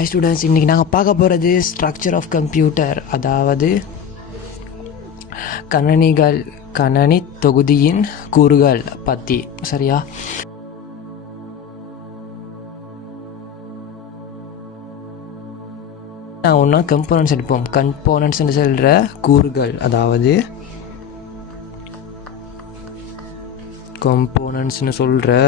Hi students, இன்றைக்கி நாங்கள் பார்க்க போகிறது ஸ்ட்ரக்சர் ஆஃப் கம்ப்யூட்டர், அதாவது கணனி தொகுதியின் கூறுகள் பற்றி. சரியா? நாங்கள் ஒன்றா கம்போனன்ட்ஸ் எடுப்போம். கம்போனன்ட்ஸ்ன்னு சொல்கிற கூறுகள், அதாவது கம்போனன்ட்ஸ்னு சொல்கிற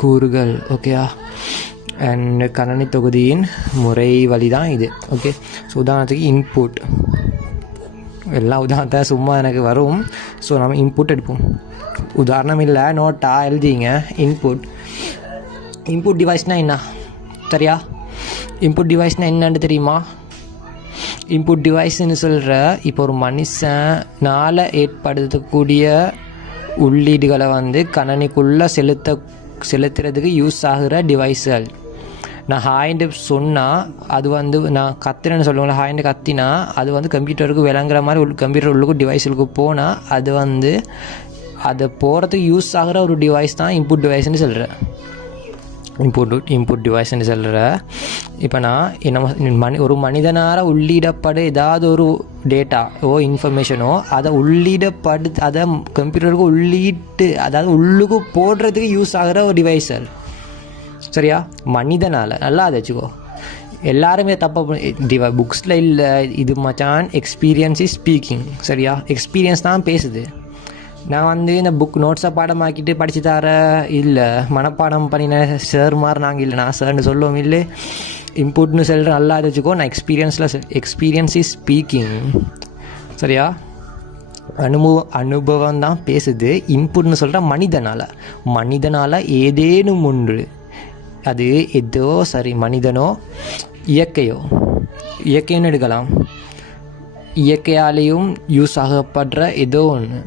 கூறுகள். ஓகேயா? அண்ட் கணனி தொகுதியின் முறை வழி தான் இது. ஓகே, ஸோ உதாரணத்துக்கு இன்புட், எல்லாம் உதாரணத்தை சும்மா எனக்கு வரும். ஸோ நம்ம இன்புட் எடுப்போம். உதாரணம் இல்லை, நோட்டாக எழுதிங்க. இன்புட் டிவைஸ்னால் என்ன? சரியா? இன்புட் டிவைஸ்னால் என்னன்னு தெரியுமா? இன்புட் டிவைஸ்ன்னு சொல்கிற இப்போ ஒரு மனுஷனால் ஏற்படுத்தக்கூடிய உள்ளீடுகளை கணனிக்குள்ளே செலுத்துறதுக்கு யூஸ் ஆகிற டிவைஸ்கள். நான் ஹாய்ண்டு சொன்னால் அது நான் கத்துறேன்னு சொல்லுவேன். ஹாய்ண்டு கத்தினா அது கம்ப்யூட்டருக்கு விளங்குற மாதிரி கம்ப்யூட்டர் உள்ளுக்கு டிவைஸுக்கு போனால் அது போகிறதுக்கு யூஸ் ஆகிற ஒரு டிவைஸ் தான் இன்புட் டிவைஸ்ன்னு சொல்கிறேன். இன்புட் டிவைஸ்ன்னு சொல்கிற இப்போ நான் என்ன ஒரு மனிதனார ஏதாவது ஒரு டேட்டாவோ இன்ஃபர்மேஷனோ அதை அதை கம்ப்யூட்டருக்கு அதாவது உள்ளுக்கு போடுறதுக்கு யூஸ் ஆகிற ஒரு டிவைஸல். சரியா? மனிதனால் நல்லா அதை வச்சுக்கோ. எல்லாருமே தப்பாக புக்ஸில் இல்லை, இது மச்சான் எக்ஸ்பீரியன்ஸ் இஸ் ஸ்பீக்கிங். சரியா? எக்ஸ்பீரியன்ஸ் தான் பேசுது. நான் இந்த புக் நோட்ஸை பாடமாக்கிட்டு படித்து தர இல்லை, மனப்பாடம் பண்ணின சார் மாதிரி நாங்கள் இல்லை. நான் சார்னு சொல்லுவோம் இல்லை, இன்புட்னு சொல்கிறேன். நல்லா வச்சுக்கோ. நான் எக்ஸ்பீரியன்ஸ் இஸ் ஸ்பீக்கிங். சரியா? அனுபவம் தான் பேசுது. இன்புட்னு சொல்கிற மனிதனால் ஏதேனும் ஒன்று, அது ஏதோ சரி, மனிதனோ இயற்கைன்னு எடுக்கலாம். இயற்கையாலேயும் யூஸ் ஆகப்படுற ஏதோ ஒன்று,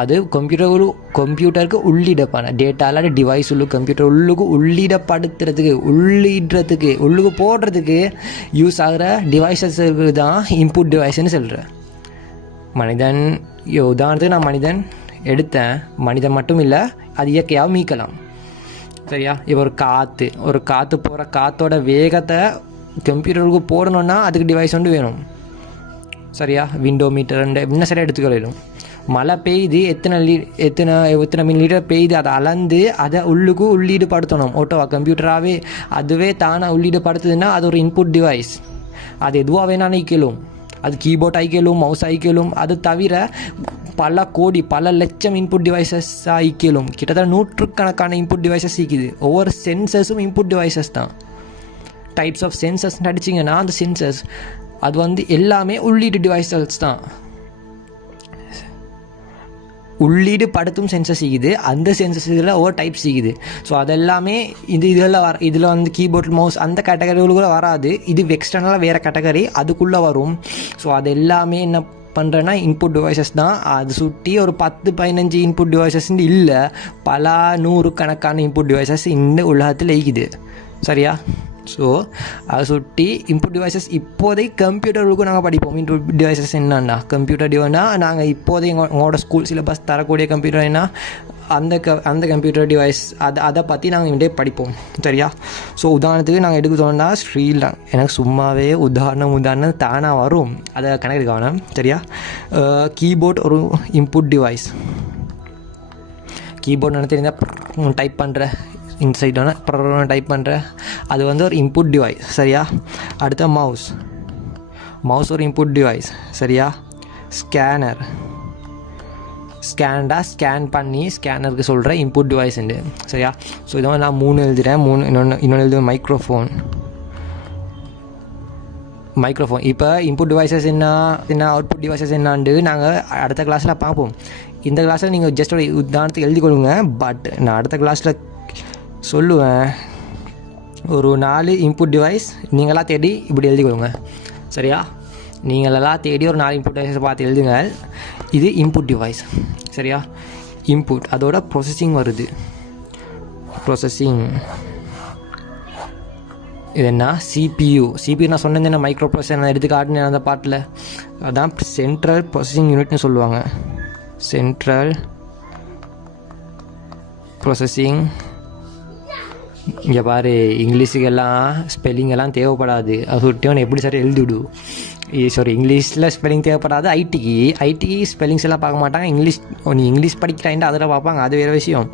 அது கம்ப்யூட்டருக்கு உள்ளிடப்பான டேட்டா இல்லாத டிவைஸ் கம்ப்யூட்டர் உள்ளுக்கு உள்ளுக்கு போடுறதுக்கு யூஸ் ஆகிற டிவைஸஸுக்கு தான் இன்புட் டிவைஸ்ன்னு சொல்கிறேன். மனிதன், உதாரணத்துக்கு நான் மனிதன் எடுத்தேன். மனிதன் மட்டும் இல்லை, அது இயற்கையாக மீக்கலாம். சரியா? இப்போ ஒரு காற்று போகிற காற்றோட வேகத்தை கம்ப்யூட்டருக்கு போடணுன்னா அதுக்கு டிவைஸ் வேணும். சரியா? விண்டோ மீட்டர் இன்னும் சரியாக எடுத்துக்கொள்ளும். மழை பெய்யுது, எத்தனை மில்லி லிட்டர் பெய்யுது, அதை அளந்து அதை உள்ளீடு படுத்தணும். ஓட்டோவா கம்ப்யூட்டராகவே அதுவே தானாக உள்ளீடு படுத்துதுன்னா அது ஒரு இன்புட் டிவைஸ். அது எதுவாக வேணாலும் ஆகிக்கலும். அது கீபோர்ட் ஆகிக்கலும், மவுஸ் ஆகிக்கலும். அது தவிர பல லட்சம் இன்புட் டிவைசஸ் ஆகிக்கலும். கிட்டத்தட்ட நூற்றுக்கணக்கான இன்புட் டிவைசஸ் இருக்குது. ஒவ்வொரு சென்சர்ஸும் இன்புட் டிவைசஸ் தான். டைப்ஸ் ஆஃப் சென்சர்ஸ் அடிச்சிங்கன்னா அந்த சென்சர்ஸ் அது எல்லாமே உள்ளீடு டிவைசஸ் தான். உள்ளீடு படுத்தும் சென்சஸ் இருக்குது. அந்த சென்சஸில் ஒவ்வொரு டைப் இருக்குது. ஸோ அதெல்லாமே இதில் கீபோர்ட், மவுஸ் அந்த கேட்டகரிகளுக்குள்ளே வராது. இது எக்ஸ்டர்னலாக வேறு கேட்டகரி, அதுக்குள்ளே வரும். ஸோ அது எல்லாமே என்ன பண்ணுறேன்னா இன்புட் டிவைசஸ் தான். அது சுற்றி ஒரு 10-15 இன்புட் டிவைசஸ் இல்லை, பல நூறுக்கணக்கான இன்புட் டிவைசஸ் இந்த உலகத்தில் இருக்குது. சரியா? ஸோ அதை சுற்றி இன்புட் டிவைசஸ் இப்போதைக்கு கம்ப்யூட்டருக்கு நாங்கள் படிப்போம். இன்புட் டிவைசஸ் என்னன்னா கம்ப்யூட்டர் டிவைனா நாங்கள் இப்போதைக்கு உங்களோட ஸ்கூல் சிலபஸ் தரக்கூடிய கம்ப்யூட்டர் என்ன அந்த கம்ப்யூட்டர் டிவைஸ் அதை பற்றி நாங்கள் இங்கே படிப்போம். சரியா? ஸோ உதாரணத்துக்கு நாங்கள் எடுக்க சொன்னோம்னா எனக்கு சும்மாவே உதாரணம் தானாக வரும், அதை கணக்கு கவனம். சரியா? கீபோர்ட் ஒரு இன்புட் டிவைஸ். கீபோர்ட் என்ன தெரிந்தால் டைப் பண்ணுற இன்சைடான டைப் பண்ணுற அது ஒரு இன்புட் டிவைஸ். சரியா? அடுத்த மவுஸ் ஒரு இன்புட் டிவைஸ். சரியா? ஸ்கேன் பண்ணி ஸ்கேனருக்கு சொல்கிற இன்புட் டிவைஸ் உண்டு. சரியா? ஸோ இதை நான் 3 எழுதுகிறேன். இன்னொன்று எழுதுவேன் மைக்ரோஃபோன். இப்போ இன்புட் டிவைசஸ் என்ன அவுட்புட் டிவைசஸ் என்னான்னு நாங்கள் அடுத்த கிளாஸில் பார்ப்போம். இந்த கிளாஸில் நீங்கள் ஜஸ்ட் ஒரு உதாரணத்துக்கு எழுதி கொடுங்க. பட் நான் அடுத்த கிளாஸில் சொல்லுவேன். ஒரு 4 இன்புட் டிவைஸ் நீங்களாக தேடி இப்படி எழுதி கொடுங்க. சரியா? நீங்களெல்லாம் தேடி ஒரு 4 இன்புட் டிவைஸை பார்த்து எழுதுங்க. இது இன்புட் டிவைஸ். சரியா? இன்புட் அதோட ப்ராசஸிங் வருது. இது என்ன? CPU நான் சொன்னது என்ன? மைக்ரோ ப்ராசஸர் நான் எடுத்து காட்டினேன் அந்த பாட்டில். அதான் சென்ட்ரல் ப்ராசஸிங் யூனிட்னு சொல்லுவாங்க. Central processing. இங்கே பாரு, இங்கிலீஷுக்கெல்லாம் ஸ்பெல்லிங் எல்லாம் தேவைப்படாது. அது விட்டவன் எப்படி சார் எழுதிவிடு. சாரி, இங்கிலீஷில் ஸ்பெல்லிங் தேவைப்படாது. ஐடிக்கு ஸ்பெல்லிங்ஸ் எல்லாம் பார்க்க மாட்டாங்க. நீ இங்கிலீஷ் படிக்கிறாயின்ட்டு அதில் பார்ப்பாங்க, அது வேறு விஷயம்.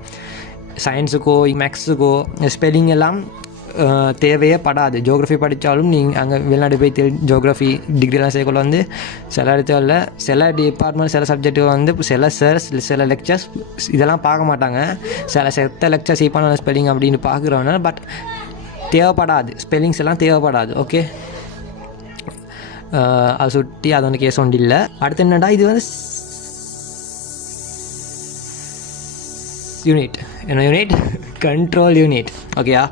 சயின்ஸுக்கோ மேக்ஸுக்கோ ஸ்பெல்லிங் எல்லாம் தேவையே படாது. ஜியோகிரஃபி படித்தாலும் நீங்கள் அங்கே வெளிநாடு போய் ஜியோகிரஃபி டிகிரிலாம் சேர்க்கல வந்து சில இடத்துல சில டிபார்ட்மெண்ட் சில சப்ஜெக்ட் வந்து சில சார்ஸ் சில லெக்சர்ஸ் இதெல்லாம் பார்க்க மாட்டாங்க. செத்த லெக்சர்ஸ் இப்போ ஸ்பெல்லிங் அப்படின்னு பார்க்குறவங்க. பட் தேவைப்படாது, ஸ்பெல்லிங்ஸ் எல்லாம் தேவைப்படாது. ஓகே, அதை சுட்டி அது ஒன்று கேஸ் ஒன்று இல்லை. அடுத்து என்னடா, இது வந்து யூனிட். என்ன யூனிட்? Control unit. ஓகேயா?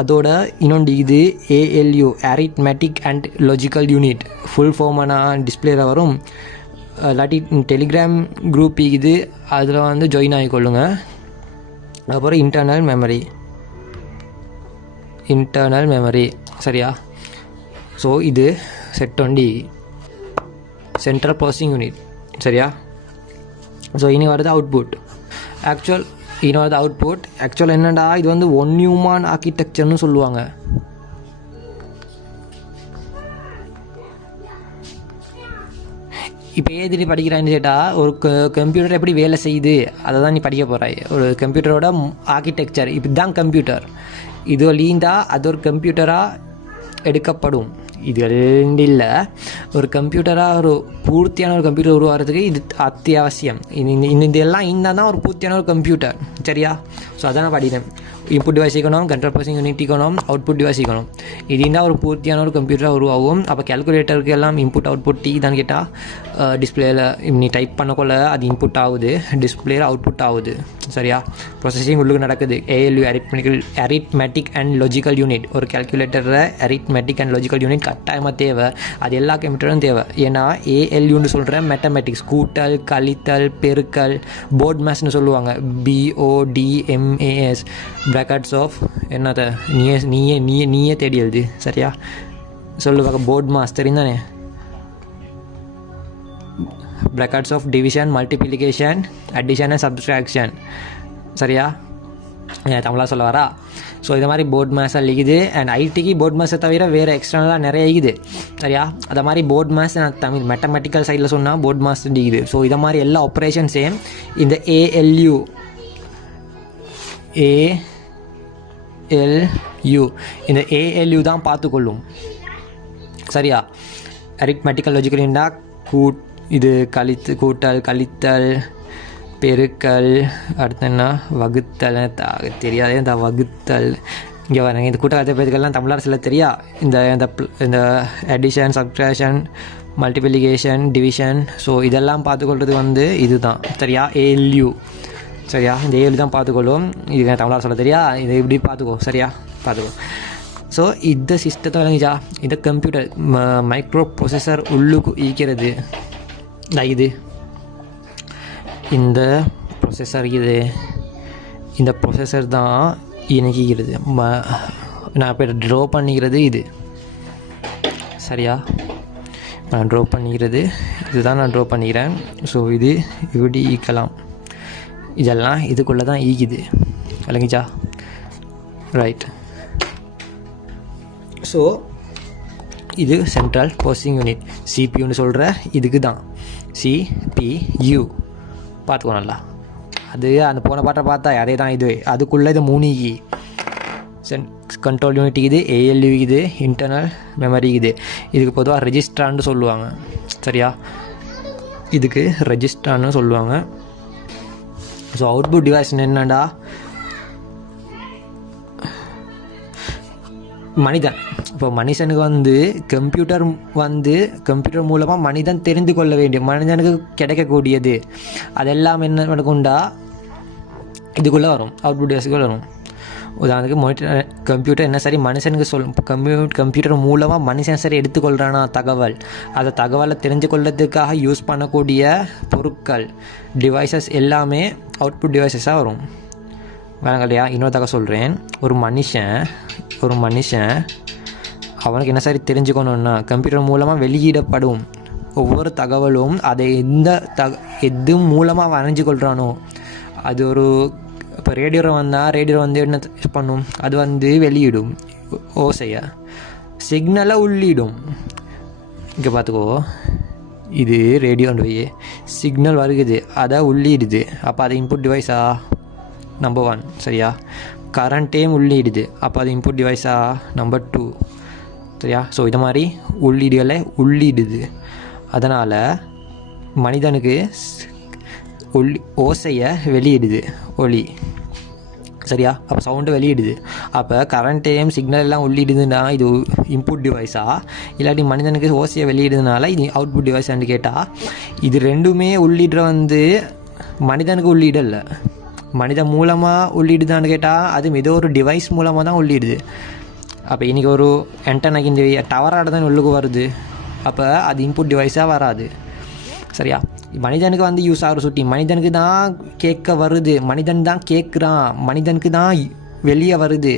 அதோட இன்னொன்று இது ALU, arithmetic and logical unit. Full ஃபார்மான டிஸ்பிளேல வரும். இல்லாட்டி டெலிகிராம் குரூப் இது, அதில் வந்து ஜாயின் ஆகிக்கொள்ளுங்க. அப்புறம் இன்டர்னல் மெமரி. சரியா? ஸோ இது செட் ஒண்டி சென்ட்ரல் ப்ராசஸிங் யூனிட். சரியா? ஸோ இனி வருது அவுட்புட். ஆக்சுவல் என்னடா, இது வந்து ஒன் ஹியூமன் ஆர்கிடெக்சர்னு சொல்லுவாங்க. இப்போ ஏதிரி படிக்கிறான்னு கேட்டால், ஒரு கம்ப்யூட்டர் எப்படி வேலை செய்யுது அதை தான் நீ படிக்க போகிறாய். ஒரு கம்ப்யூட்டரோட ஆர்கிடெக்சர், இப்படி தான் கம்ப்யூட்டர். இது லீந்தா அது ஒரு கம்ப்யூட்டராக எடுக்கப்படும். இது ரெண்டு இல்லை, ஒரு கம்ப்யூட்டராக ஒரு பூர்த்தியான ஒரு கம்ப்யூட்டர் உருவாகிறதுக்கு இது அத்தியாவசியம். இதெல்லாம் இருந்தால் தான் ஒரு பூர்த்தியான ஒரு கம்ப்யூட்டர். சரியா? ஸோ அதான் நான் படிக்கிறேன். இன்புட் டிவைஸ் இருக்கணும், கண்ட்ரோல் ப்ராசஸிங் யூனிட் இருக்கணும், அவுட்புட் டிவைஸ் இருக்கணும். இது இருந்தால் ஒரு பூர்த்தியான ஒரு கம்ப்யூட்டராக உருவாகும். அப்போ கேல்குலேட்டருக்கு எல்லாம் இன்புட் அவுட்புட் தான் கேட்டால், டிஸ்பிளேயில் நீ டைப் பண்ணக்கொள்ள அது இன்புட் ஆகுது, டிஸ்பிளேயில் அவுட்புட் ஆகுது. சரியா? ப்ராசஸிங் உள்ளுக்கு நடக்குது. ALU, arithmetic and logical unit. ஒரு கேல்குலேட்டரில் அரித்மெட்டிக் அண்ட் லாஜிக்கல் யூனிட் கட்டாயமாக தேவை. அது எல்லா கம்ப்யூட்டரும் தேவை. ஏன்னா ALUன்னு சொல்கிறேன் மேத்தமெட்டிக்ஸ், கூட்டல், கழித்தல், பெருக்கல், போர்ட் மேத்ஸ்னு சொல்லுவாங்க. BODMAS ப்ராக்கெட்ஸ் ஆஃப் என்னதை நீயே தேடி எழுது. சரியா? சொல்லுவாங்க. போர்ட் மாஸ் தெரியும் தானே? Brackets of division, multiplication, addition and subtraction. சரியா? தமிழாக சொல்ல வரா? ஸோ இது மாதிரி போர்ட் மேத்ஸாக இருக்குது. அண்ட் ஐடிக்கு போர்ட் மேத்ஸை தவிர வேறு எக்ஸ்டர்னலாக நிறைய இருக்குது. சரியா? அதை மாதிரி போர்ட் மேத்ஸ் நான் தமிழ் மேத்தமெட்டிக்கல் சைடில் சொன்னால் போர்ட் மேத்ஸ் இருக்குது. ஸோ இதை மாதிரி எல்லா ஆப்ரேஷன்ஸையும் இந்த ALU இந்த ALU தான் பார்த்துக்கொள்ளும். சரியா? அரித்மெட்டிக்கல் லாஜிக்கல் யூனிட்னா இது கூட்டல், கழித்தல், பெருக்கல், அடுத்து என்ன வகுத்தல். தெரியாதே இந்த வகுத்தல். இங்கே வரேங்க, இந்த கூட்டல் பெருக்கெல்லாம் தமிழாக சில தெரியா. இந்த addition, subtraction, multiplication, division. So இதெல்லாம் பார்த்துக்கொள்வது வந்து இது தான். சரியா? ALU. சரியா? இந்த ALU தான் பார்த்துக்கொள்ளும். இது தமிழாக சொல்ல தெரியா, இதை இப்படி பார்த்துக்கோ. சரியா? பார்த்துக்கோ. ஸோ இந்த சிஸ்டத்தை விளங்கிச்சா? இந்த கம்ப்யூட்டர் மைக்ரோ ப்ரொசஸர் உள்ளுக்கு ஈக்கிறது. இது இந்த ப்ரொசஸர் இந்த ப்ரொசஸர் தான் இணைக்கிறது. நான் இப்போ ட்ரா பண்ணிக்கிறது இது. சரியா? நான் ட்ரா பண்ணிக்கிறது இதுதான் நான் ட்ரா பண்ணிக்கிறேன். ஸோ இது இப்படி ஈக்கலாம். இதெல்லாம் இதுக்குள்ளே தான் ஈக்குது. விளங்கிச்சா? ரைட். ஸோ இது சென்ட்ரல் ப்ராசஸிங் யூனிட். CPUன்னு சொல்கிற இதுக்கு தான் CPU. பார்த்துக்கோ நல்லா. அது அந்த போன பாட்டை பார்த்தா அதே தான் இது. அதுக்குள்ளே இது 3 கண்ட்ரோல் யூனிட் இது, ALU இது, இன்டர்னல் மெமரி இது. இதுக்கு பொதுவாக ரெஜிஸ்ட்ரான்னு சொல்லுவாங்க. சரியா? இதுக்கு ரெஜிஸ்ட்ரான்னு சொல்லுவாங்க. ஸோ அவுட்புட் டிவைஸ் என்னடா, மனிதன். இப்போ மனுஷனுக்கு வந்து கம்ப்யூட்டர் மூலமாக மனிதன் தெரிந்து கொள்ள வேண்டிய மனிதனுக்கு கிடைக்கக்கூடியது அதெல்லாம் என்ன நடக்கும்டா இதுக்குள்ளே வரும், அவுட்புட் டிவைஸுக்குள்ளே வரும். உதாரணத்துக்கு கம்ப்யூட்டர் என்ன சரி மனுஷனுக்கு கம்ப்யூட்டர் மூலமாக மனுஷன் சரி எடுத்துக்கொள்கிறானா அந்த தகவலை தெரிஞ்சு கொள்றதுக்காக யூஸ் பண்ணக்கூடிய பொருட்கள், டிவைசஸ் எல்லாமே அவுட்புட் டிவைசஸாக வரும். வேணாங்க இல்லையா? இன்னொரு தகவல் சொல்கிறேன். ஒரு மனுஷன் அவனுக்கு என்ன சரி தெரிஞ்சுக்கணுன்னா கம்ப்யூட்டர் மூலமாக வெளியிடப்படும் ஒவ்வொரு தகவலும் அதை எது மூலமாக வரைஞ்சி கொள்கிறானோ அது ஒரு இப்போ ரேடியோ வந்தால் ரேடியோ வந்து என்ன பண்ணும், அது வந்து வெளியிடும் ஓசையை, சிக்னலை உள்ளிடும். இங்கே பார்த்துக்கோ, இது ரேடியோன்றது சிக்னல் வருகுது, அதை உள்ளிடுது. அப்போ அது இன்புட் டிவைஸா? நம்பர் 1. சரியா? கரண்ட்டையும் உள்ளிடுது, அப்போ அது இன்புட் டிவைஸா? நம்பர் 2. சரியா? ஸோ இது மாதிரி உள்ளீடுகளை உள்ளிடுது. அதனால் மனிதனுக்கு ஓசையை வெளியிடுது, ஒலி. சரியா? அப்போ சவுண்டு வெளியிடுது. அப்போ கரண்ட்டையும் சிக்னல் எல்லாம் உள்ளிடுதுன்னா இது இன்புட் டிவைஸா, இல்லாட்டி மனிதனுக்கு ஓசையை வெளியிடுறதுனால இது அவுட்புட் டிவைஸான்னு கேட்டால், இது ரெண்டுமே உள்ளிடுற வந்து மனிதனுக்கு உள்ளீடு இல்லை, மனிதன் மூலமாக உள்ளிடுதான்னு கேட்டால் அது ஏதோ ஒரு டிவைஸ் மூலமாக தான் உள்ளிடுது. அப்போ இன்றைக்கி ஒரு என்டர்னைக்கு இந்த டவராட தான் உள்ளுக்கு வருது, அப்போ அது இன்புட் டிவைஸாக வராது. சரியா? மனிதனுக்கு வந்து யூஸ் ஆகிற சுட்டி, மனிதனுக்கு தான் கேட்க வருது, மனிதன் தான் கேட்குறான், மனிதனுக்கு தான் வெளியே வருது,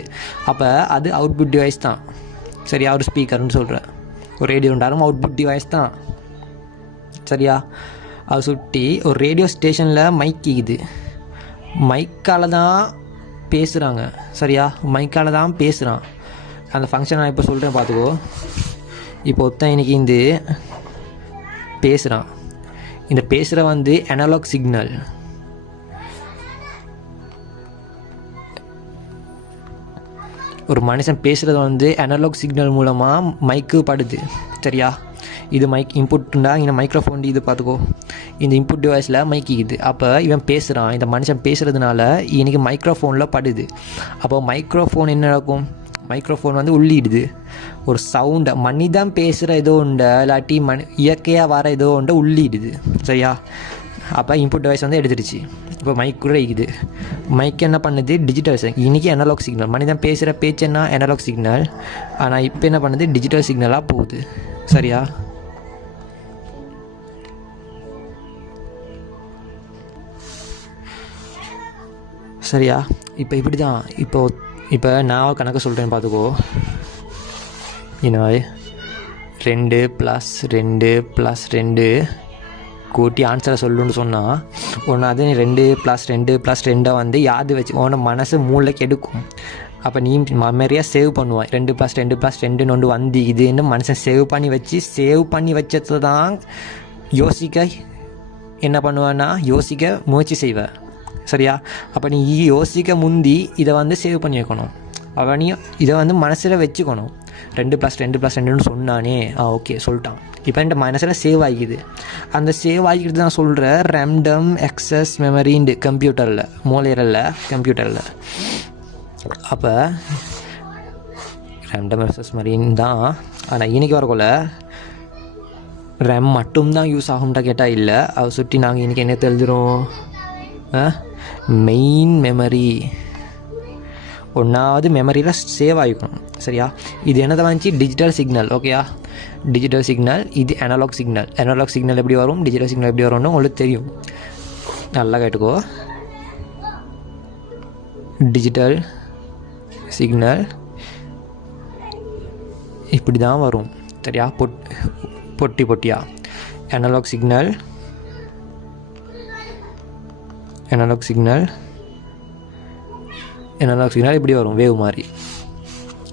அப்போ அது அவுட்புட் டிவைஸ் தான். சரியா? ஒரு ஸ்பீக்கர்னு சொல்கிறேன், ஒரு ரேடியோன்றாலும் அவுட்புட் டிவைஸ் தான். சரியா? அது சுட்டி ஒரு ரேடியோ ஸ்டேஷனில் மைக் இருக்குது, மைக்கால் தான் பேசுகிறாங்க. சரியா? மைக்கால் தான் பேசுகிறான். அந்த ஃபங்க்ஷன் நான் இப்போ சொல்கிறேன் பார்த்துக்கோ. இப்போ ஒருத்தன் இன்னைக்கு இந்த பேசுகிறான், இந்த பேசுகிற வந்து அனலாக் சிக்னல். ஒரு மனுஷன் பேசுகிறது வந்து அனலாக் சிக்னல் மூலமாக மைக்கு படுது. சரியா? இது மைக் இன்புட்டுண்டா, இங்கே மைக்ரோஃபோன் இது பார்த்துக்கோ, இந்த இன்புட் டிவைஸில் மைக்கிக்குது. அப்போ இவன் பேசுகிறான், இந்த மனுஷன் பேசுகிறதுனால இன்றைக்கி மைக்ரோஃபோனில் படுது. அப்போ மைக்ரோஃபோன் என்ன நடக்கும், மைக்ரோஃபோன் வந்து உள்ளிடுது ஒரு சவுண்டை, மனிதன் பேசுகிற ஏதோ உண்டை இல்லாட்டி இயற்கையாக வர ஏதோ உண்டை உள்ளிடுது. சரியா? அப்போ இன்புட் டிவைஸ் வந்து எடுத்துடுச்சு. இப்போ மைக் கூட இருக்குது, மைக் என்ன பண்ணுது, டிஜிட்டல் சிக்னல். இன்றைக்கி அனலாக் சிக்னல், மனிதன் பேசுகிற பேச்சுன்னா அனலாக் சிக்னல், ஆனால் இப்போ என்ன பண்ணுது, டிஜிட்டல் சிக்னலாக போகுது. சரியா? சரியா? இப்போ இப்படி தான். இப்போ நான் கணக்கு சொல்கிறேன்னு பார்த்துக்கோ. இன்னும் 2 + 2 + 2 கூட்டி ஆன்சரை சொல்லுன்னு சொன்னால் ஒன்று, அது 2 + 2 + 2 வந்து யாது வச்சு உன மனசு மூளைக்கு எடுக்கும். அப்போ நீ மெமரியாக சேவ் பண்ணுவான். 2 + 2 + 2 ஒன்று வந்து இதுன்னு மனுஷன் சேவ் பண்ணி வச்சது தான் யோசிக்க என்ன பண்ணுவேன்னா யோசிக்க முயற்சி செய்வேன். சரியா? அப்போ நீ யோசிக்க முந்தி இதை வந்து சேவ் பண்ணி வைக்கணும். அப்போ நீ இதை வந்து மனசில் வச்சுக்கணும். 2 + 2 + 2ன்னு சொன்னானே, ஓகே சொல்லிட்டான். இப்போ என்கிட்ட மனசில் சேவ் ஆகிக்குது. அந்த சேவ் ஆகிக்கிட்டு தான் சொல்கிற ரேண்டம் எக்ஸஸ் மெமரின்னு கம்ப்யூட்டரில், மூளையரில் கம்ப்யூட்டரில். அப்போ ரேண்டம் எக்ஸஸ் மெமரின்னு தான். ஆனால் இன்றைக்கி வரக்குள்ள ரேம் மட்டும்தான் யூஸ் ஆகும்ட்டா கேட்டால் இல்லை. அதை சுற்றி நாங்கள் இன்றைக்கி என்ன எழுதுகிறோம், மெயின் மெமரி ஒன்றாவது மெமரியில் சேவ் ஆகிக்கணும். சரியா? இது என்னதை வந்துச்சு, டிஜிட்டல் சிக்னல். ஓகேயா? டிஜிட்டல் சிக்னல், இது அனலாக் சிக்னல். அனலாக் சிக்னல் எப்படி வரும், டிஜிட்டல் சிக்னல் எப்படி வரும்னு உங்களுக்கு தெரியும். நல்லா கேட்டுக்கோ. டிஜிட்டல் சிக்னல் இப்படி தான் வரும். சரியா? பொட்டியா அனலாக் சிக்னல் இப்படி வரும், வேவ் மாதிரி.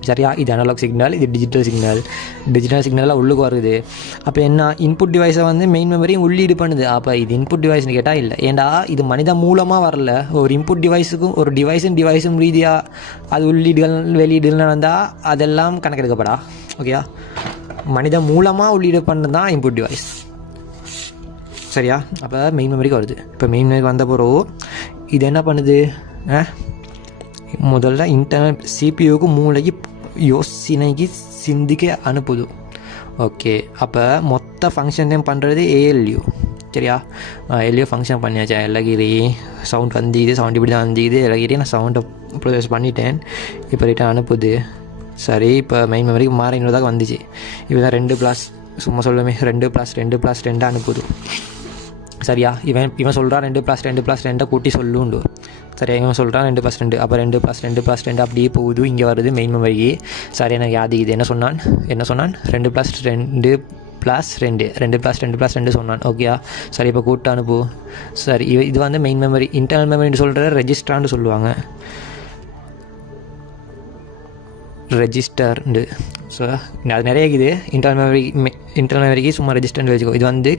சரியா? இது அனலாக் சிக்னல், இது டிஜிட்டல் சிக்னலாக உள்ளுக்கு வருது. அப்போ என்ன, இன்புட் டிவைஸை வந்து மெயின் மெமரியும் உள்ளீடு பண்ணுது. அப்போ இது இன்புட் டிவைஸ்னு கேட்டால் இல்லை. ஏண்டா இது மனித மூலமாக வரல. ஒரு இன்புட் டிவைஸுக்கும் ஒரு டிவைஸும் ரீதியாக அது உள்ளீடுகள் வெளியீடுகள் நடந்தால் அதெல்லாம் கணக்கெடுக்கப்படா. ஓகேயா? மனித மூலமாக உள்ளீடு பண்ணது தான் இன்புட் டிவைஸ். சரியா? அப்போ மெயின் மெமரிக்கு வருது. இப்போ மெயின் மெமரிக்கு வந்த பிறகு இது என்ன பண்ணுது, முதல்ல இன்டர்னல் சிபியூக்கு மூளைக்கு யோசனைக்கு சிந்திக்க அனுப்புது. ஓகே, அப்போ மொத்த ஃபங்க்ஷன் பண்ணுறது ஏஎல்யூ. சரியா? எல்யூ ஃபங்க்ஷன் பண்ணியாச்சா, எல்லாகிரி சவுண்ட் வந்துது, சவுண்ட் இப்படி தான் வந்துது, எல்லாகிரி நான் சவுண்டை ப்ரொசஸ் பண்ணிட்டேன். இப்போ ரிட்டன் அனுப்புது. சரி, இப்போ மெயின் மெமரிக்கு மாற இன்னொருதாக வந்துச்சு. இப்போ தான் 2 சும்மா சொல்லுமே 2 + 2 + 2 அனுப்புது. சரியா? இவன் சொல்கிறான் 2 + 2 + 2 கூட்டி சொல்லுண்டு. சரியா? இவன் சொல்கிறான் 2 + 2. அப்போ 2 + 2 + 2 அப்படியே போகுது, இங்கே வருது மெயின் மெமரிக்கு. சரி, எனக்கு யாதிக்குது என்ன சொன்னான் 2 + 2 2 2 சொன்னான். ஓகேயா, சரி இப்போ கூட்டு அனுப்பு. சரி, இது வந்து மெயின் மெமரி. இன்டர்னல் மெமரின்னு சொல்கிற ரெஜிஸ்டரான்னு சொல்லுவாங்க, ரெஜிஸ்டர்ண்டு. ஸோ அது நிறைய இருக்குது. இன்டர்னல் மெமரிக்கு சும்மா ரெஜிஸ்டர்னு வச்சுக்கோ. இது வந்து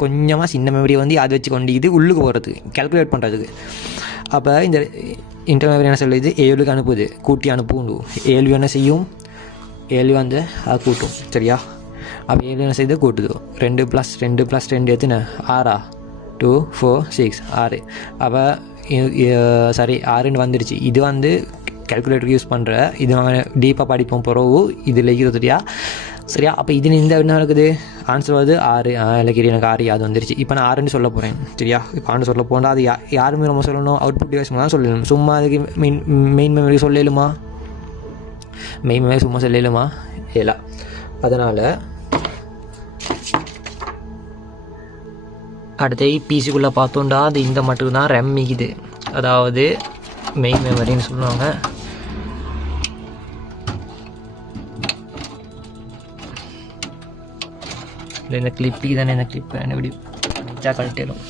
கொஞ்சமாக சின்ன மெமரி வந்து அது வச்சு கொண்டு உள்ளுக்கு போகிறதுக்கு கேல்குலேட் பண்ணுறதுக்கு. அப்போ இந்த இன்டர்னல் மெமரி என்ன சொல்லுது, 7க்கு அனுப்புது, கூட்டி அனுப்புண்டு. 7 என்ன செய்யும், 7 வந்து அது கூட்டும். சரியா, அப்போ 7 என்ன செய்யுது, கூட்டுது. 2 + 2 எத்தனை, 6 2 4 6 6. அப்போ சரி 6ன்னு வந்துடுச்சு. இது வந்து கேல்குலேட்டருக்கு யூஸ் பண்ணுற, இது டீப்பாக படிப்போம் பிறகு இதில் இருக்கிறதுலையா. சரியா, அப்போ இது இந்த என்ன இருக்குது, ஆன்சர் வந்து 6. இல்லைக்கிரி எனக்கு 6 அது வந்துருச்சு. இப்போ நான் 6ன்னு சொல்ல போகிறேன். சரியா, இப்போ 6 சொல்ல போனால் அது யாருமே நம்ம சொல்லணும், அவுட்புட் டிவைஸ் தான் சொல்லணும். சும்மா அதுக்கு மெயின் மெமரி சொல்லலுமா, மெயின் மெமரி சும்மா சொல்லலுமா, இல்லை. அதனால் அடுத்து பிசிக்குள்ளே பார்த்தோண்டா அது இந்த மட்டும்தான் ரெம் மிகுது, அதாவது மெயின் மெமரின்னு சொல்லுவாங்க. இல்லை இந்த கிளிப்பி தானே, இந்த கிளிப்பை எப்படி நிச்சா கழட்டிடும்.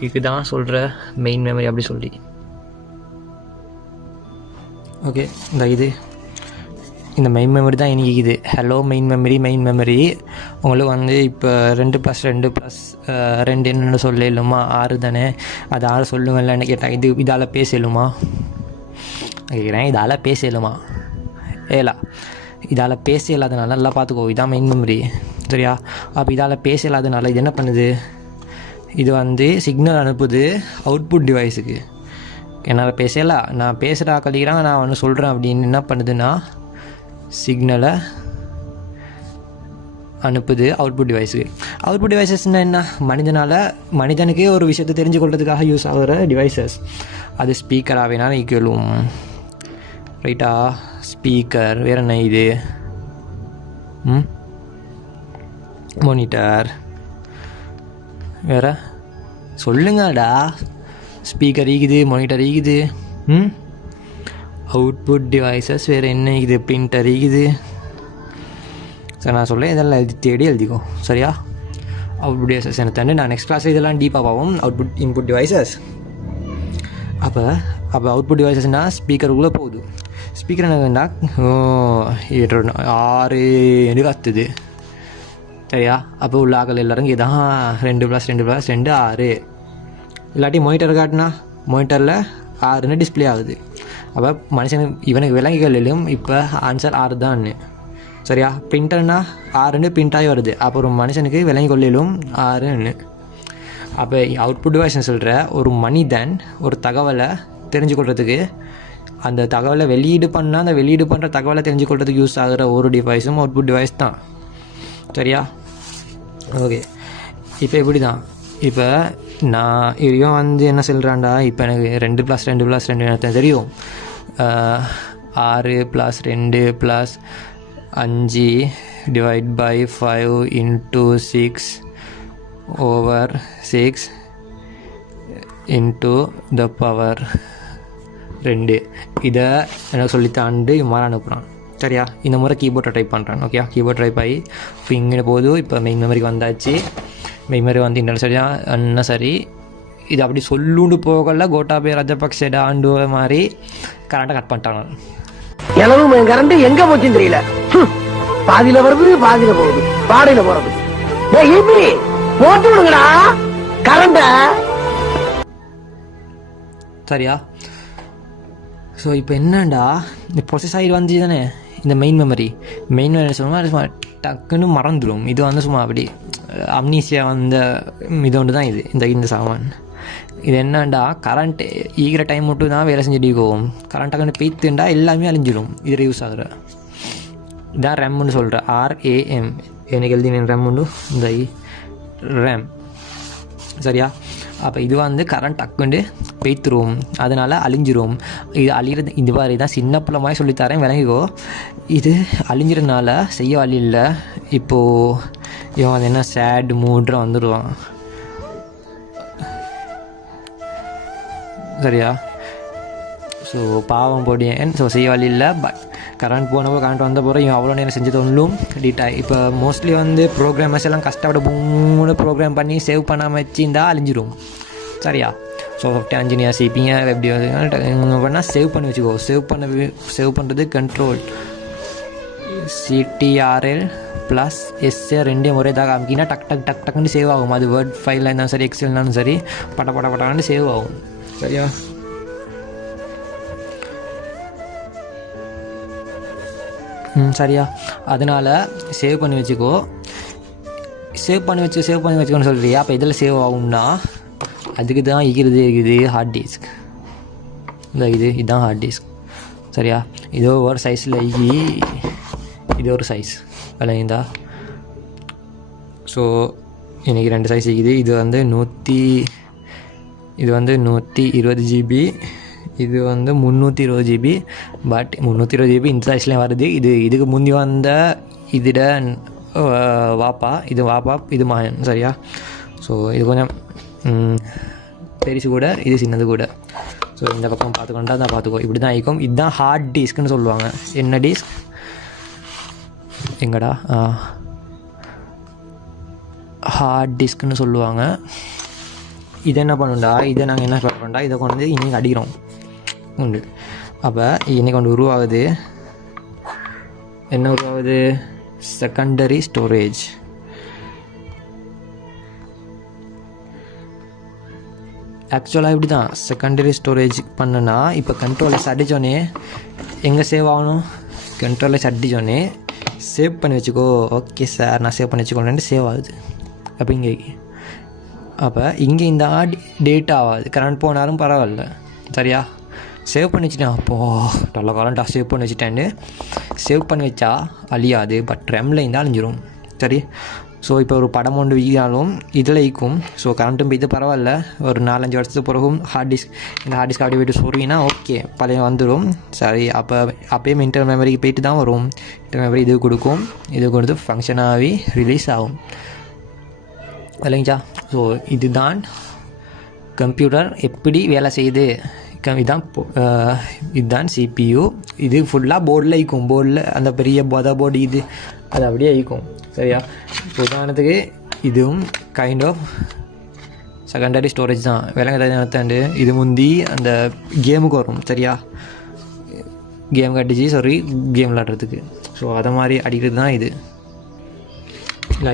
இதுக்கு தான் சொல்கிற மெயின் மெமரி அப்படி சொல்லி. ஓகே, இந்த மெயின் மெமரி தான் எனக்கு இது. ஹலோ மெயின் மெமரி உங்களுக்கு வந்து இப்போ 2 + 2 என்னென்னு சொல்லலுமா, 6 தானே. அது 6 சொல்லுங்கள்ல கேட்டாங்க. இதால் பேசலுமா கேட்குறேன், இதால் பேசலுமா, ஏலா இதால் பேச இல்லாதனால நல்லா பார்த்துக்கோ, இதான் மெயின் மெமரி. சரியா, அப்போ இதால் பேச இல்லாதனால இது என்ன பண்ணுது, இது வந்து சிக்னல் அனுப்புது அவுட்புட் டிவைஸுக்கு. என்னால் பேசல, நான் பேசுகிறா கழிக்கிறான், நான் ஒன்று சொல்கிறேன் அப்படின்னு என்ன பண்ணுதுன்னா சிக்னலை அனுப்புது அவுட்புட் டிவைஸுக்கு. அவுட்புட் டிவைசஸ்னால் என்ன, மனிதனுக்கே ஒரு விஷயத்தை தெரிஞ்சு கொள்றதுக்காக யூஸ் ஆகிற டிவைசஸ். அது ஸ்பீக்கராக வேணாலும் ஈக்குவலும். ரைட்டா, ஸ்பீக்கர், வேறு என்ன இது, மானிட்டர், வேறு சொல்லுங்கடா. ஸ்பீக்கர் ஈக்குது, மானிட்டர் ஈக்குது. அவுட்புட் டிவைசஸ் வேறு என்ன இருக்குது, பிரிண்டர் இருக்குது. சரி, நான் சொல்ல இதெல்லாம் தேடி எழுதிக்கோ. சரியா, அவுட்புட் டிவைசஸ் எனக்கு தந்து நான் நெக்ஸ்ட் கிளாஸில் இதெல்லாம் டீப்பாக பார்ப்போம். Input devices. அப்போ அவுட்புட் டிவைசஸ்னால் ஸ்பீக்கருக்குள்ளே போகுது. ஸ்பீக்கர் என்னன்னா 6 கத்துது. சரியா, அப்போ உள்ள ஆக்கள் எல்லோரும் இதான் 2 + 2 + 2 6. இல்லாட்டி மானிட்டர் காட்டினா மானிட்டரில் 6ன்னு டிஸ்பிளே ஆகுது. அப்போ மனுஷனுக்கு இவனுக்கு விலங்குகளிலும் இப்போ ஆன்சர் 6 தான். சரியா, பிரிண்டர்னா 6ன்னு பிரிண்டாகி வருது. அப்போ ஒரு மனுஷனுக்கு விலங்கு கொள்ளிலும் 6ன்னு. அப்போ அவுட்புட் டிவைஸ்ன்னு சொல்கிற ஒரு மனிதன் ஒரு தகவலை தெரிஞ்சுக்கொள்கிறதுக்கு, அந்த தகவலை வெளியீடு பண்ணால் அந்த வெளியீடு பண்ணுற தகவலை தெரிஞ்சுக்கொள்கிறதுக்கு யூஸ் ஆகிற ஒரு டிவைஸும் அவுட்புட் டிவைஸ் தான். சரியா, ஓகே. இப்போ இப்படி தான். இப்போ நான் இவன் வந்து என்ன சொல்கிறான்டா, இப்போ எனக்கு 2 + 2 + 2 எனக்கு தெரியும். 6 + 2 + 5 / 5 × 6 / 6 × 2. இதை எனக்கு சொல்லித்தாண்டு இம்மாரி அனுப்புகிறான். சரியா, இந்த முறை கீபோர்டை டைப் பண்ணுறான். ஓகே, கீபோர்ட் டைப் ஆகி இப்போ இங்கே போது. இப்போ மெயின் மெமரிக்கு வந்தாச்சு. மெயின் மெமரி வந்து இன்டர்னல் சரியா என்ன சரி. இது அப்படி சொல்லுண்டு போகல, கோட்டாபய ராஜபக்சே ஆண்டு மாதிரி கரண்ட்டை கட் பண்ணிட்டாங்க. எளவு கரண்ட் எங்கே போச்சுன்னு தெரியல. பாதியில் வருது, பாதியில் போகுது, பாடையில் போகிறது. போட்டு விடுங்கடா கரண்ட. சரியா, ஸோ இப்போ என்னண்டா இந்த ப்ரொசஸ் ஆகி வந்து தானே இந்த மெயின் மெமரி சும்மா டக்குன்னு மறந்துடும். இது வந்து சும்மா அப்படி அம்னீசியா வந்த இது ஒன்று தான் இந்த சாமான். இது என்னண்டா கரண்ட் ஈகிற டைம் மட்டும் தான் வேலை செஞ்சுட்டு இருக்கும். கரண்ட் டக்குன்னு பெய்த்துண்டா எல்லாமே அழிஞ்சிடும். இதில் யூஸ் ஆகுற இதான் ரெம்னு சொல்கிற, RAM. எனக்கு எழுதினேன் ரெம் உண்டு, இந்த ரேம். சரியா, அப்போ இது வந்து கரண்ட் டக்குண்டு பெய்த்துரும், அதனால் அழிஞ்சிரும். இது அழிகிறது இது மாதிரி தான் சின்ன பிள்ளை மாதிரி சொல்லித்தரேன், விளங்கிக்கோ. இது அழிஞ்சிறதுனால செய்ய வழி இல்லை. இப்போது இவன் வந்து என்ன சேட் மூட்ரு வந்துடுவான். சரியா, ஸோ பாவம் போடியன். ஸோ செய்ய வழி இல்லை. பட் கரண்ட் போனப்போ கரண்ட் வந்த போகிற இவன் அவ்வளோ நேரம் செஞ்சது ஒன்றும் டீட்டாக இப்போ மோஸ்ட்லி வந்து ப்ரோக்ராமர்ஸ் எல்லாம் கஷ்டப்பட மூணு ப்ரோக்ராம் பண்ணி சேவ் பண்ணாமல் வச்சுருந்தா அழிஞ்சிரும் சரியா. சாஃப்ட்வேர் இன்ஜினியர்ஸ் இப்பீங்க எப்படி பண்ணால் சேவ் பண்ணி வச்சுக்கோ. சேவ் பண்ணுறது கண்ட்ரோல் CTRL + S ரெண்டையும் ஒரே இதாக காமிக்கிங்கன்னா டக்குன்னு சேவ் ஆகும். அது வேர்ட் ஃபைலில் இருந்தாலும் சரி எக்ஸல்னாலும் சரி பட்டான்னு சேவ் ஆகும் சரியா. சரியா, அதனால் சேவ் பண்ணி வச்சுக்கோ. சேவ் பண்ணி வச்சுக்கோன்னு சொல்கிறியா. அப்போ இதில் சேவ் ஆகும்னா அதுக்கு தான் இருக்குது ஹார்ட் டிஸ்க். இதுதான் ஹார்ட் டிஸ்க் சரியா. இதோ ஒரு சைஸில் இது ஒரு சைஸ் விளையுந்தா. ஸோ இன்றைக்கி 2 சைஸ் இருக்குது. இது வந்து 120 GB, இது வந்து 320 GB. பட் 320 GB இந்த சைஸ்லேயும் வருது. இதுக்கு முந்தி வந்த இதிட வாப்பா இது மகன் சரியா. ஸோ இது கொஞ்சம் பெருசு கூட, இது சின்னது கூட. ஸோ இந்த பக்கம் பார்த்துக்கொண்டா தான் பார்த்துக்கோ. இப்படி தான் ஆகிக்கும். இதுதான் ஹார்ட் டிஸ்க்னு சொல்லுவாங்க. என்ன டிஸ்க் எங்கடா ஹார்ட் டிஸ்க்னு சொல்லுவாங்க. இதை என்ன பண்ணுண்டா, இதை நாங்கள் என்ன பண்ணுறோம்டா, இதை கொண்டு வந்து இன்றைக்கி அடிக்கிறோம் உண்டு. அப்போ இன்றைக்கி கொண்டு உருவாகுது என்ன உருவாகுது, செகண்டரி ஸ்டோரேஜ். ஆக்சுவலாக இப்படி தான் செகண்டரி ஸ்டோரேஜ் பண்ணனா. இப்போ கண்ட்ரோலர்ஸ் அடித்தோடனே எங்கே சேவ் ஆகணும், கண்ட்ரோலர்ஸ் அடித்தோடனே சேவ் பண்ணி வச்சுக்கோ. ஓகே சார் நான் சேவ் பண்ணி வச்சுக்கோன்னு சேவ் ஆகுது. அப்போ இங்கே இந்த டேட்டா ஆகாது. கரண்ட் போனாலும் பரவாயில்ல சரியா. சேவ் பண்ணி வச்சுட்டேன். அப்போது நல்ல காலண்டா சேவ் பண்ணி வச்சுட்டேன்னு சேவ் பண்ணி வச்சா அழியாது. பட் ரெம்மில் இருந்தால் அழிஞ்சிரும் சரி. ஸோ இப்போ ஒரு படம் ஒன்று வீங்கினாலும் இதில் ஈக்கும். ஸோ கரண்ட்டும் போய்த்து பரவாயில்ல. ஒரு 4-5 வருஷத்துக்கு பிறகும் இந்த ஹார்ட் டிஸ்க் அப்படி போய்ட்டு சொல்கிறீங்கன்னா ஓகே பழைய வந்துடும் சரி. அப்போயும் இன்டர்னல் மெமரிக்கு போய்ட்டு தான் வரும். இன்டர்னல் மெமரி இது கொடுக்கும், இது கொடுத்து ஃபங்க்ஷனாகவே ரிலீஸ் ஆகும் இல்லைங்களா. ஸோ கம்ப்யூட்டர் எப்படி வேலை செய்யுது. இதுதான் CPU. இது ஃபுல்லாக போர்டில் ஈக்கும். போர்டில் அந்த பெரிய போர்டு இது அது அப்படியே ஈக்கும் சரியா. உதாரணத்துக்கு இதுவும் கைண்ட் ஆஃப் செகண்டரி ஸ்டோரேஜ் தான். விலங்கு நடத்தாண்டு இது முந்தி அந்த கேமுக்கு வரும் சரியா. கேம் கட்டிச்சு கேம் விளாட்றதுக்கு. ஸோ அதை மாதிரி அடிக்கிறது தான் இது இல்லை.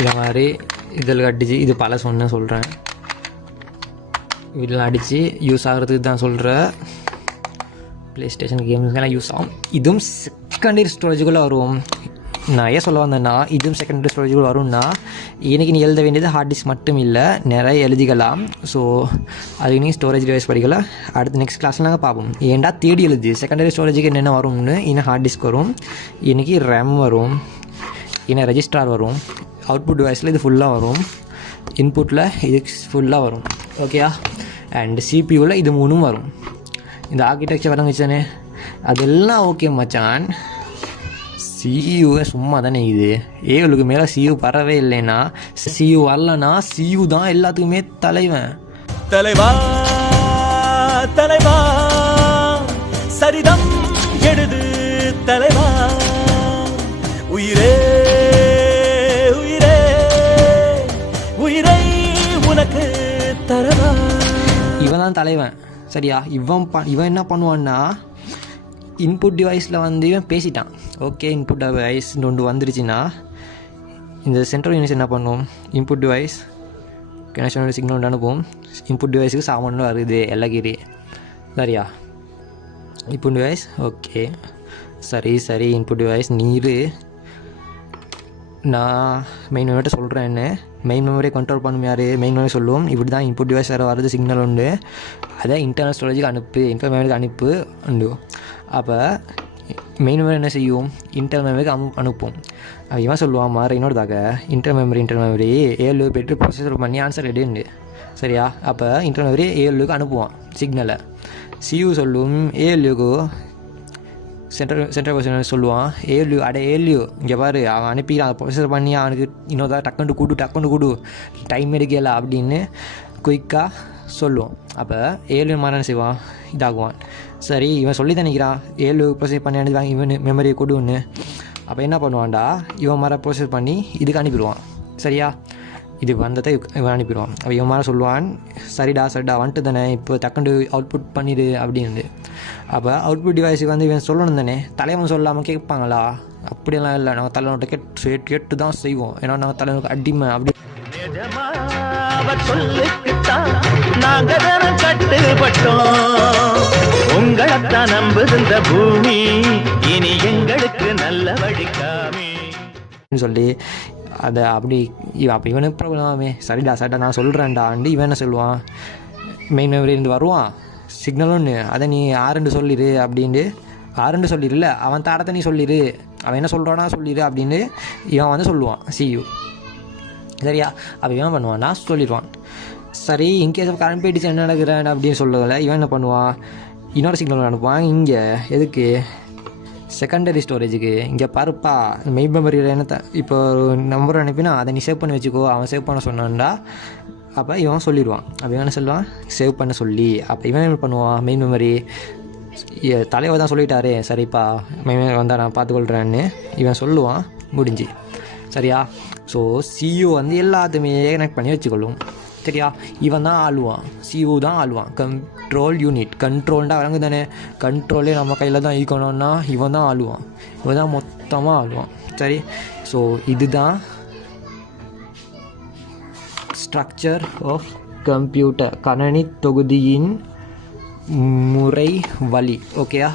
இதை மாதிரி இதில் கட்டிச்சு. இது பல சொல்கிறேன். இதில் அடித்து யூஸ் ஆகிறதுக்கு தான் சொல்கிறேன். ப்ளே ஸ்டேஷன் கேம்ஸ்க்கெல்லாம் யூஸ் ஆகும். இதுவும் செகண்டரி ஸ்டோரேஜுக்குள்ளே வரும். நான் ஏன் சொல்ல வந்தேன்னா இதுவும் செகண்டரி ஸ்டோரேஜுக்குள்ளே வரும்னா இன்றைக்கி நீ எழுத வேண்டியது ஹார்ட் டிஸ்க் மட்டும் இல்லை, நிறைய எழுதிக்கலாம். ஸோ அதுக்கு நீ ஸ்டோரேஜ் டிவைஸ் படிக்கல. அடுத்து நெக்ஸ்ட் கிளாஸில் நாங்கள் பார்ப்போம். ஏன்டா தேடி எழுது செகண்டரி ஸ்டோரேஜுக்கு என்னென்ன வரும்னு. இன்னும் ஹார்ட் டிஸ்க் வரும், இன்றைக்கி ரேம் வரும், இன்னும் ரெஜிஸ்ட்ரார் வரும், அவுட்புட் டிவைஸில் இது ஃபுல்லாக வரும், இன்புட்டில் இது ஃபுல்லாக வரும் ஓகேயா. அண்ட் சிபியூவில் இது 3 வரும். இந்த ஆர்கிடெக்சர் வரங்கச்சானே அதெல்லாம் ஓகே மச்சான். சியூவே சும்மா தானே இது. ஏழுக்கு மேலே சியூ பரவே இல்லைன்னா சியூ வரலன்னா சியூ தான் எல்லாத்துக்குமே தலைவன். தலைவா சரிதம் எழுது தலைவா. உயிரே உயிரை உனக்கு தரவா. இவன் தான் தலைவன் சரியா. இவன் என்ன பண்ணுவான்னா இன்புட் டிவைஸில் வந்து இவன் பேசிட்டான். ஓகே இன்புட் டிவைஸ் ஒன்று வந்துருச்சுன்னா இந்த சென்ட்ரல் யூனிட் என்ன பண்ணும், இன்புட் டிவைஸ் கனெக்ஷனோட சிக்னல் ஒன்று அனுப்பும். இன்புட் டிவைஸுக்கு சாமான் வருது எல்லாக்கிரி சரியா. இன்புட் டிவைஸ் ஓகே சரி இன்புட் டிவைஸ் நீர் நான் மெயின் மெமரிட்ட சொல்கிறேன்னு மெயின் மெமரியை கண்ட்ரோல் பண்ணும் யார், மெயின் மெமரி சொல்லுவோம். இப்படி தான் இன்புட் டிவைஸ் வேறு வருது சிக்னல் உண்டு, அதை இன்டர்னல் ஸ்டோரேஜுக்கு இன்டர்னல் மெமரிக்கு அனுப்பு உண்டு. அப்போ மெயின் மெமரி என்ன செய்யும், இன்டர்னல் மெமரிக்கு அனுப்பும். இவன் சொல்லுவான் மாற இன்னொருதாக இன்டர்னல் மெமரி 7 போய்ட்டு ப்ரொசஸர் பண்ணி ஆன்சர் எடுண்டு சரியா. அப்போ இன்டர்னல் மெமரி 7க்கு அனுப்புவான் சிக்னலை. சியூ சொல்லும் 7க்கு சென்ட்ரல் பொசிஷன் சொல்லுவான். ஏழு இங்கே பாரு அவன் அனுப்பிக்கிறான் ப்ரொசஸர் பண்ணி அவனுக்கு இன்னொரு டக்குன்னு கூடு டைம் எடுக்கல அப்படின்னு குயிக்காக சொல்லுவோம். அப்போ 7 என்ன செய்வான், இதாகுவான். சரி இவன் சொல்லி நினைக்கிறான் 7 ப்ரொசீஸ் பண்ணி அனுப்பி இவன் மெமரியை கொடுன்னு. அப்போ என்ன பண்ணுவான்டா, இவன் மர ப்ரொசீஸ் பண்ணி இதுக்கு அனுப்பிடுவான். சரியா, இது வந்ததை இவன் அனுப்பிடுவான். அப்போ இவன் மாதிரி சொல்லுவான், சரிடா வந்துட்டு தானே, இப்போ டக்குண்டு அவுட்புட் பண்ணிடு அப்படின்னு. அப்போ அவுட்புட் டிவைஸுக்கு வந்து இவன் சொல்லணும் தானே, தலைவன் சொல்லாமல் கேட்பாங்களா? அப்படியெல்லாம் இல்லை, நாங்கள் தலைவன்கிட்ட கேட்டு தான் செய்வோம். ஏன்னா நாங்கள் தலைவனுக்கு அடிமை. அப்படி நாங்க கட்டுப்பட்டோம், உங்களைத்தான் நம்புகின்ற பூமி இனி எங்களுக்கு நல்ல வழிக்காமே சொல்லி அதை அப்படி அப்போ இவனுக்கு ப்ராப்ளமாமே. சரிடா நான் சொல்கிறேன்டாண்டு இவன் என்ன சொல்லுவான், மெயின் மெமரியிலேருந்து வருவான் சிக்னல் ஒன்று, அதை நீ 6 சொல்லிடு அப்படின்ட்டு 6 சொல்லிடுல, அவன் தரத்தை நீ சொல்லிடு, அவன் என்ன சொல்கிறானா சொல்லிடு அப்படின்னு இவன் வந்து சொல்லுவான் சியூ. சரியா, அப்போ இவன் பண்ணுவான், நான் சொல்லிடுவான். சரி இன்கேஸ் கரண்ட் போயிடுச்சு என்ன நடக்கிறேன் அப்படின்னு சொல்லலை, இவன் என்ன பண்ணுவான், இன்னொரு சிக்னல் அனுப்புவான். இங்கே எதுக்கு, செகண்டரி ஸ்டோரேஜுக்கு. இங்கே பாருப்பா மெயின் மெமரியில் என்ன இப்போ ஒரு நம்பர் அனுப்பினா அதை நீ சேவ் பண்ணி வச்சுக்கோ, அவன் சேவ் பண்ண சொன்னான்டா. அப்போ இவன் சொல்லிடுவான். அப்போ இவன் என்ன சொல்லுவான், சேவ் பண்ண சொல்லி. அப்போ இவன் என்ன பண்ணுவான், மெயின் மெமரி தலைவர் தான் சொல்லிட்டாரே, சரிப்பா மெயின் மெமரி வந்தால் நான் பார்த்துக்கொள்கிறேன்னு இவன் சொல்லுவான். முடிஞ்சு. சரியா, ஸோ சியூ வந்து எல்லாத்தையுமே கனெக்ட் பண்ணி வச்சுக்கொள்ளும். சரியா, இவன் தான் ஆளுவான், சியூ தான் ஆளுவான். கண்ட்ரோல் யூனிட், கண்ட்ரோல்டா வழங்கு தானே, கண்ட்ரோலே நம்ம கையில் தான் ஈக்கணும்னா இவன் தான் ஆளுவான், இவன் தான் மொத்தமாக ஆளுவான். சரி, ஸோ இதுதான் ஸ்ட்ரக்சர் ஆஃப் கம்ப்யூட்டர், கணனி தொகுதியின் முறை வழி. ஓகேயா?